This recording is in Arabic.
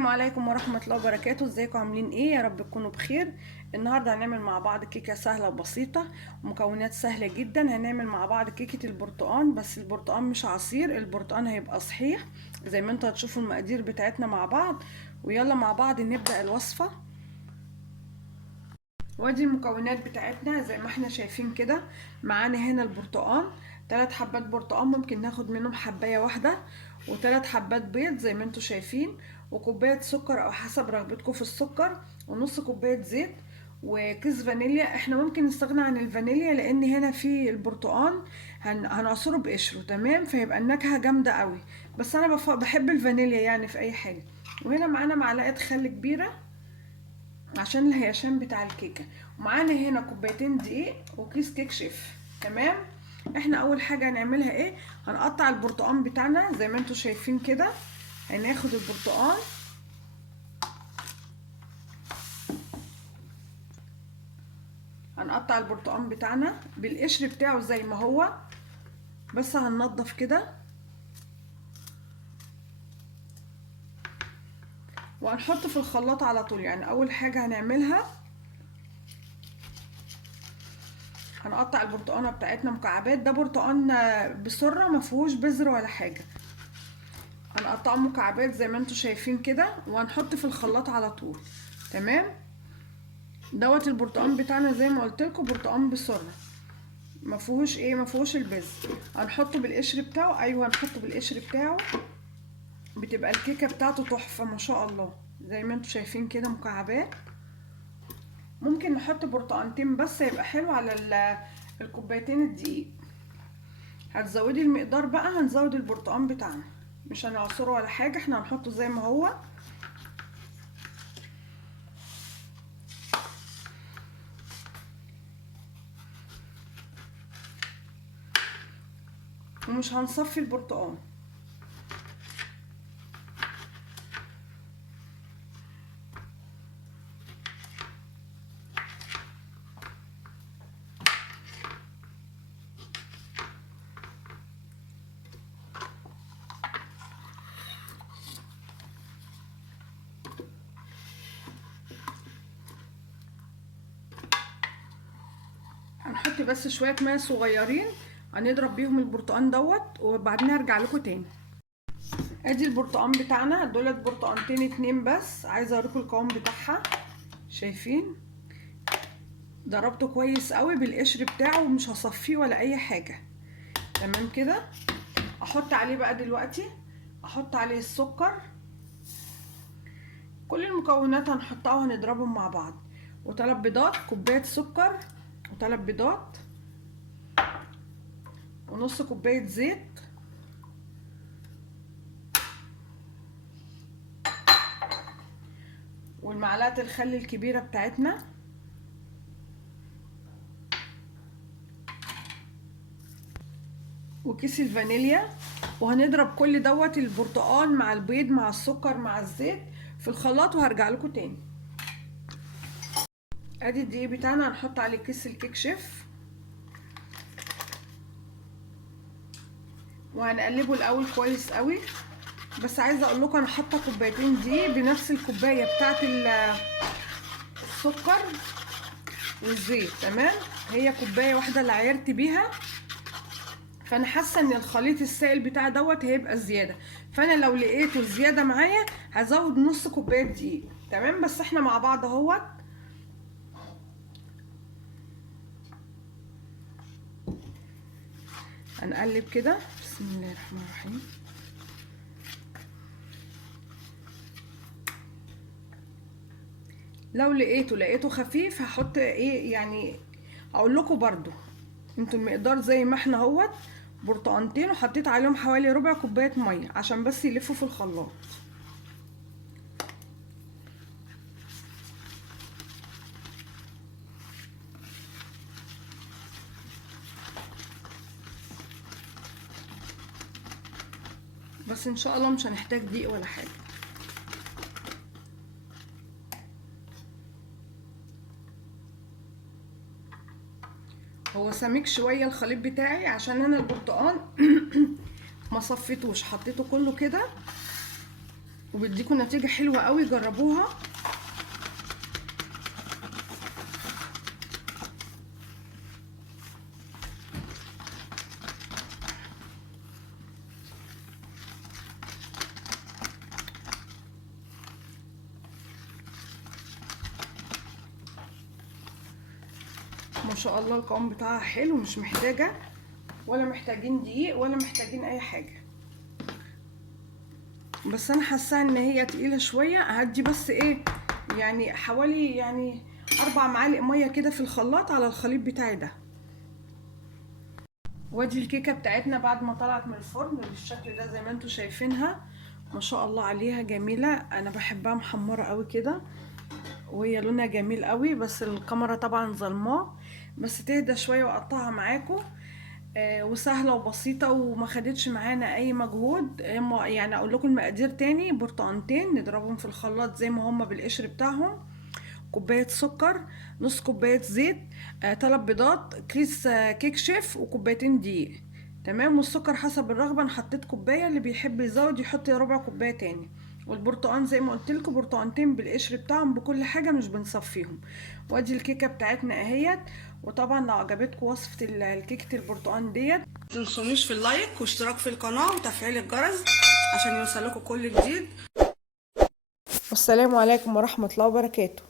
السلام عليكم ورحمة الله وبركاته. ازيكم عاملين ايه؟ يا رب تكونوا بخير. النهاردة هنعمل مع بعض كيكة سهلة وبسيطة ومكونات سهلة جدا. هنعمل مع بعض كيكة البرتقال، بس البرتقال مش عصير، البرتقال هيبقى صحيح زي ما انتوا هتشوفوا المقادير بتاعتنا مع بعض. ويلا مع بعض نبدأ الوصفة. وادي المكونات بتاعتنا زي ما احنا شايفين كده. معانا هنا البرتقال 3 حبات برتقال، ممكن ناخد منهم حبايه واحده، و3 حبات بيض زي ما انتوا شايفين، وكوبايه سكر او حسب رغبتكم في السكر، ونص كوبايه زيت، وكيس فانيليا. احنا ممكن نستغنى عن الفانيليا لان هنا في البرتقال هنعصره بقشره، تمام؟ فيبقى النكهه جامده قوي، بس انا بحب الفانيليا يعني في اي حاجه. وهنا معانا معلقه خل كبيره عشان الهيشان بتاع الكيكه، ومعانا هنا كوبايتين دقيق وكيس كيك شيف، تمام. احنا اول حاجه هنعملها ايه؟ هنقطع البرتقال بتاعنا زي ما انتوا شايفين كده. هناخد البرتقال هنقطع البرتقال بتاعنا بالقشر بتاعه زي ما هو، بس هننضف كده وهنحط في الخلاط على طول. يعني اول حاجه هنعملها هنقطع البرتقانه بتاعتنا مكعبات. ده برتقان بسره ما فيهوش بذر ولا حاجه، هنقطعه مكعبات زي ما انتوا شايفين كده وهنحط في الخلاط على طول، تمام. دوت البرتقان بتاعنا زي ما قلت لكم برتقان بسره ما فيهوش ايه، ما فيهوش البذر. هنحطه بالقشر بتاعه، ايوه هنحطه بالقشر بتاعه، بتبقى الكيكه بتاعته تحفه ما شاء الله زي ما انتوا شايفين كده مكعبات. ممكن نحط برتقانتين بس يبقى حلو على الكوبايتين الدقيق. هتزودي المقدار بقى، هنزود البرتقان بتاعنا، مش هنعصره ولا حاجه، احنا هنحطه زي ما هو. ومش هنصفي البرتقان. هنحط بس شويه ميه صغيرين هنضرب بيهم البرتقان دوت، وبعدين هرجع لكم تاني. ادي البرتقان بتاعنا، دولت برتقانتين 2 بس. عايزه اوريكم القوام بتاعها، شايفين؟ ضربته كويس قوي بالقشر بتاعه ومش هصفيه ولا اي حاجه، تمام كده. احط عليه بقى دلوقتي، احط عليه السكر، كل المكونات هنحطها وهنضربهم مع بعض. و3 بيضات، كوبايه سكر و3 بيضات، ونص كوبايه زيت، والمعلقه الخل الكبيره بتاعتنا، وكيس الفانيليا. وهنضرب كل دوت البرتقال مع البيض مع السكر مع الزيت في الخلاط وهرجع لكم تاني. ادي الدقيق بتاعنا، هنحط عليه كيس الكيك شيف وهنقلبه الاول كويس قوي. بس عايزه اقول لكم انا حاطه كوبايتين دقيق بنفس الكوبايه بتاعه السكر والزيت، تمام. هي كوبايه واحده اللي عايرت بيها، فانا حاسه ان الخليط السائل بتاع دوت هيبقى زياده، فانا لو لقيته زياده معايا هزود نص كوبايه دقيق، تمام. بس احنا مع بعض اهوت. هنقلب كده، بسم الله الرحمن الرحيم. لو لقيته خفيف هحط ايه يعني، اقول لكم برضو انتوا المقدار زي ما احنا اهوت. برتقانتين وحطيت عليهم حوالي ربع كوبايه ميه عشان بس يلفوا في الخلاط. بس ان شاء الله مش هنحتاج دقيق ولا حاجه. هو سميك شويه الخليط بتاعي عشان انا البرتقال ما صفيتوش، حطيته كله كده وبيديكوا نتيجة حلوة قوي، جربوها. ما شاء الله القوام بتاعها حلو، مش محتاجة ولا محتاجين دقيق ولا محتاجين اي حاجة. بس انا حاساها ان هي تقيلة شوية. هدي بس ايه يعني حوالي يعني 4 معالق مية كده في الخلاط على الخليط بتاعي ده. وادي الكيكة بتاعتنا بعد ما طلعت من الفرن بالشكل ده زي ما انتوا شايفينها. ما شاء الله عليها جميلة، انا بحبها محمرة قوي كده وهي لونها جميل قوي، بس الكاميرا طبعا ظلماه. بس تهدى شويه واقطعها معاكم. وسهله وبسيطه وما خدتش معانا اي مجهود. يعني اقول لكم المقادير تاني: برتقانتين نضربهم في الخلاط زي ما هما بالقشر بتاعهم، كوبايه سكر، نص كوبايه زيت، 3 بيضات، كيس كيك شيف، وكوبايتين دقيق. تمام. والسكر حسب الرغبه، انا حطيت كوبايه، اللي بيحب يزود يحط ربع كوبايه تاني. والبرتقان زي ما قلت لكم برتقانتين بالقشر بتاعهم بكل حاجه، مش بنصفيهم. وادي الكيكه بتاعتنا اهيت. وطبعا لو عجبتكم وصفه الكيكه البرتقان ديت، متنسونيش في اللايك واشتراك في القناه وتفعيل الجرس عشان يوصلكم كل جديد. والسلام عليكم ورحمه الله وبركاته.